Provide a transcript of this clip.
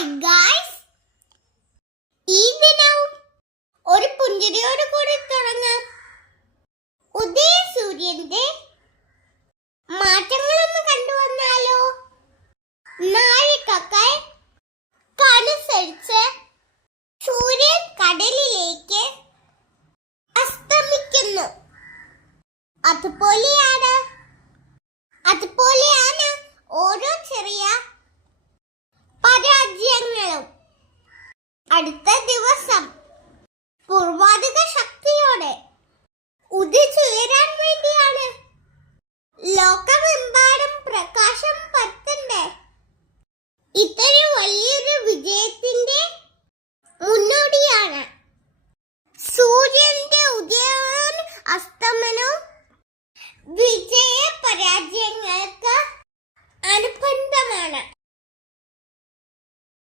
Hi guys, ഈ ദിനവും ഒരു പുഞ്ചിരിയോട് കൂടി തുടങ്ങാം. ഉദയസൂര്യന്റെ മാറ്റങ്ങളൊന്ന് കണ്ടുവന്നാലോ. നാഴികക്കനുസരിച്ച് സൂര്യൻ കടലിലേക്ക് അസ്തമിക്കുന്നു. അതുപോലെയാണ് ഓരോ ചെറിയ പരാജയങ്ങളും. അടുത്ത ദിവസം